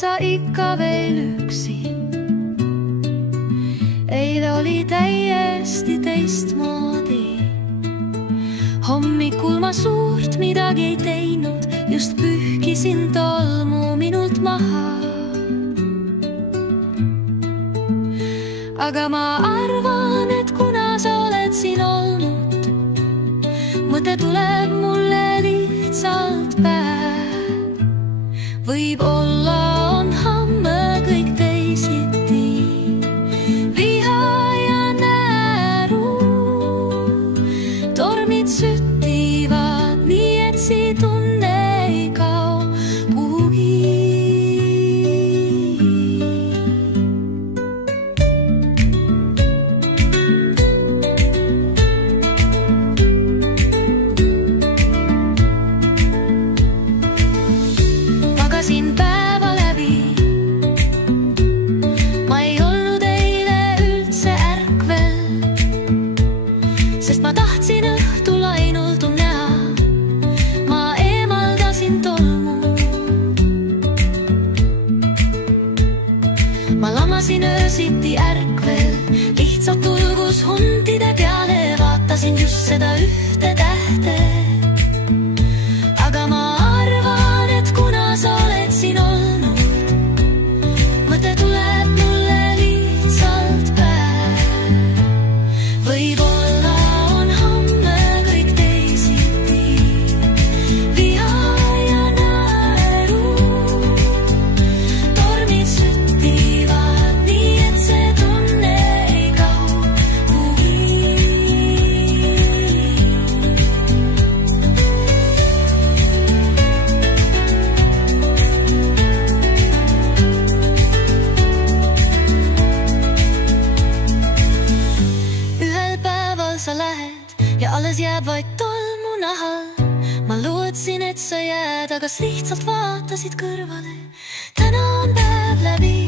sa ikka veel üksi. Eile oli täiesti teistmoodi. Hommikul ma suurt midagi ei teinud, just pühkisin tolmu minult maha. Aga ma arvan, et kuna sa oled siin olnud, mõte tuleb mulle lihtsalt päev. Võib-olla on homme kõik teisiti. Viha ja nääru, tormid süttivad nii, et see tunne ei kao kuhugi. Magasin päeva läbi, ma ei olnud eile üldse ärkvel, sest ma tahtsin õhtul ainult näha. Ma eemaldasin tolmu, ma lamasin öösiti ärkvel, lihtsalt tulgus hundide peale, vaatasin just seda ühte tähte. Aga ma arvan, et kuna sa oled siin olnud, mõte tuleb mulle lihtsalt päev. Võib-olla on homme kõik teisiti. Viha ja nääru, tormid süttivad nii, et see tunne ei kao kuhugi. Ühel päeval sa lähed ja alles jääb vaid tolmu nahal. Ma lootsin, et sa jääd, aga lihtsalt vaatasid kõrvale. Täna on päev läbi.